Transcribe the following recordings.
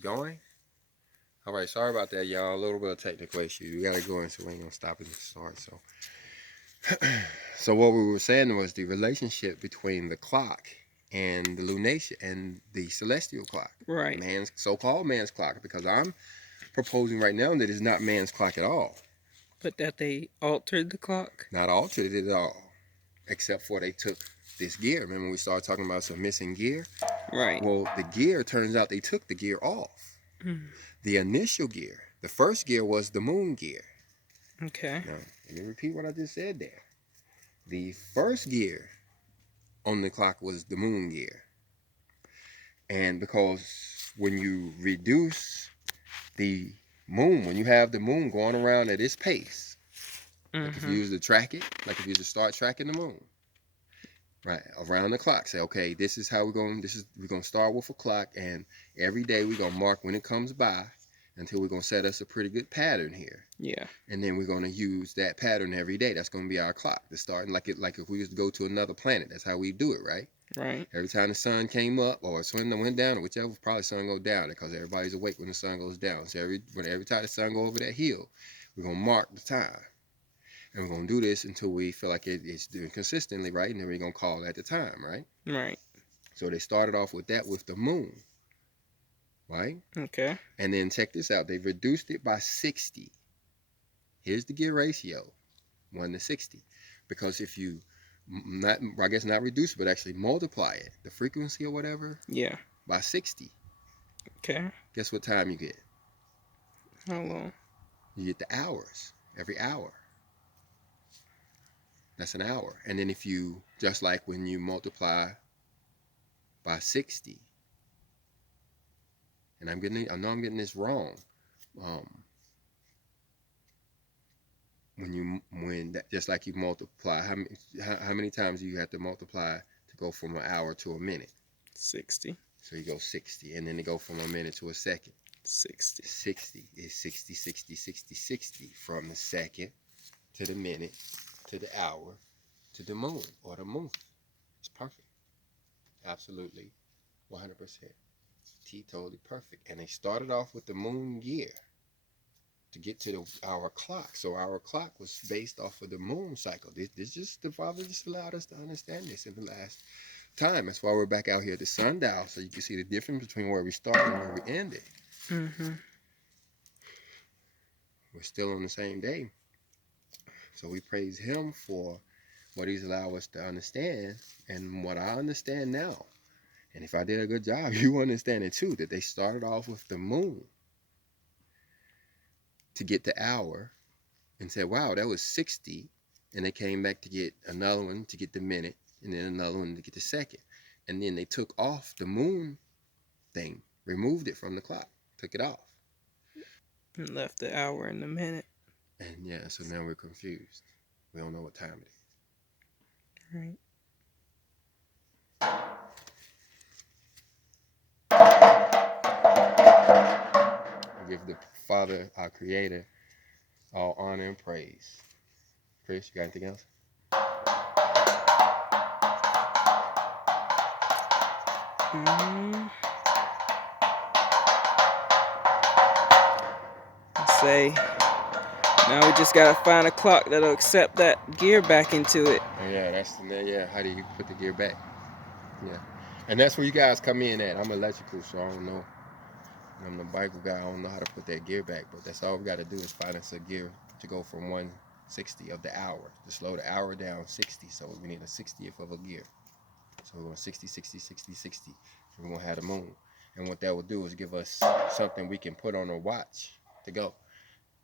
going. All right, sorry about that, y'all. A little bit of technical issue. We gotta go in, so we ain't gonna stop it and start. So what we were saying was the relationship between the clock and the lunation and the celestial clock, Right. man's so-called man's clock, because I'm proposing right now that it's not man's clock at all. But that they altered the clock? Not altered it at all, except for they took this gear. Remember we started talking about some missing gear? Right. Well, the gear, turns out they took the gear off. The initial gear, the first gear was the moon gear. Okay. Now, let me repeat what I just said there. The first gear on the clock was the moon gear. And because when you reduce the moon, when you have the moon going around at its pace, like if you use to track it, like if you to start tracking the moon, right, around the clock, say, okay, this is how we're gonna start with a clock, and every day we're gonna mark when it comes by until we're gonna set us a pretty good pattern here. Yeah. And then we're gonna use that pattern every day. That's gonna be our clock. The starting like if we used to go to another planet, that's how we do it, right? Right. Every time the sun came up or sun went down, or whichever, probably sun go down because everybody's awake when the sun goes down. So every time the sun go over that hill, we're gonna mark the time. And we're gonna do this until we feel like it's doing consistently, right? And then we're gonna call that the time, right? Right. So they started off with that with the moon, right? Okay. And then check this out. They reduced it by 60. Here's the gear ratio, 1 to 60. Because if you not reduce, but actually multiply it, the frequency or whatever, Yeah. by 60. Okay. Guess what time you get? How long? You get the hours, every hour. That's an hour. And then if you, just like when you multiply by 60, and I know I'm getting this wrong. Just like you multiply, how many times do you have to multiply to go from an hour to a minute? 60. So you go 60, and then they go from a minute to a second. 60. 60 is 60, 60, 60, 60, from the second to the minute to the hour to the moon or the month. It's perfect. Absolutely 100%. Totally perfect. And they started off with the moon year to get to our clock. So our clock was based off of the moon cycle. The Father just allowed us to understand this in the last time. That's why we're back out here at the sundial, so you can see the difference between where we started and where we ended. We're still on the same day. So we praise him for what he's allowed us to understand and what I understand now. And if I did a good job, you understand it too, that they started off with the moon to get the hour and said, wow, that was 60. And they came back to get another one to get the minute, and then another one to get the second. And then they took off the moon thing, removed it from the clock, took it off. And left the hour and the minute. And yeah, so now we're confused. We don't know what time it is. Right. We give the Father, our Creator, all honor and praise. Chris, you got anything else? Say, now we just gotta find a clock that'll accept that gear back into it. Yeah, how do you put the gear back? Yeah. And that's where you guys come in at. I'm electrical, so I don't know. I'm the Bible guy. I don't know how to put that gear back, but that's all we got to do is find us a gear to go from 1/60 of the hour, to slow the hour down 60. So we need a 60th of a gear. So we're going 60, 60, 60, 60. So we're going to have the moon. And what that will do is give us something we can put on our watch to go.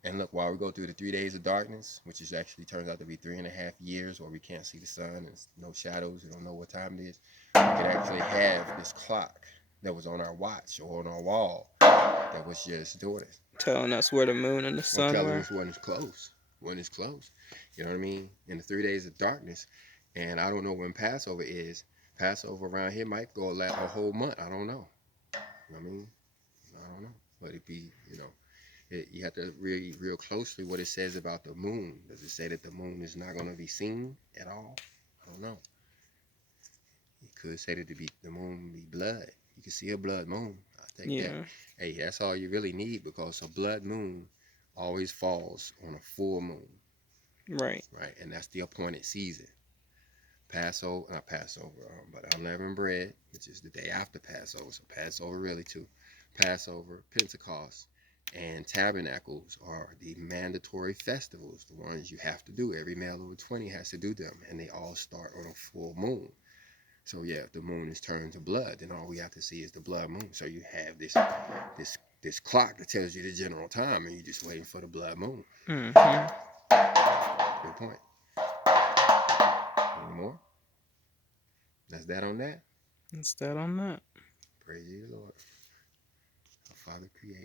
And look, while we go through the 3 days of darkness, which is actually turns out to be 3.5 years where we can't see the sun and no shadows, we don't know what time it is, we could actually have this clock that was on our watch or on our wall that was just doing it. Telling us where the moon and the sun telling were. us when it's close. When it's close. You know what I mean? In the 3 days of darkness. And I don't know when Passover is. Passover around here might go a whole month. I don't know. You know what I mean? I don't know. But it'd be, you have to read real closely what it says about the moon. Does it say that the moon is not going to be seen at all? I don't know. It could say that the moon be blood. You can see a blood moon. Take that. Yeah. Hey, that's all you really need, because a blood moon always falls on a full moon, Right. right? And that's the appointed season. Passover, not Passover, but unleavened bread, which is the day after Passover. So Passover really too. Passover, Pentecost, and Tabernacles are the mandatory festivals, the ones you have to do. Every male over 20 has to do them, and they all start on a full moon. So yeah, if the moon is turned to blood, then all we have to see is the blood moon. So you have this clock that tells you the general time, and you're just waiting for the blood moon. Mm-hmm. Good point. Any more? That's that on that. That's that on that. Praise ye the Lord. Our Father creator.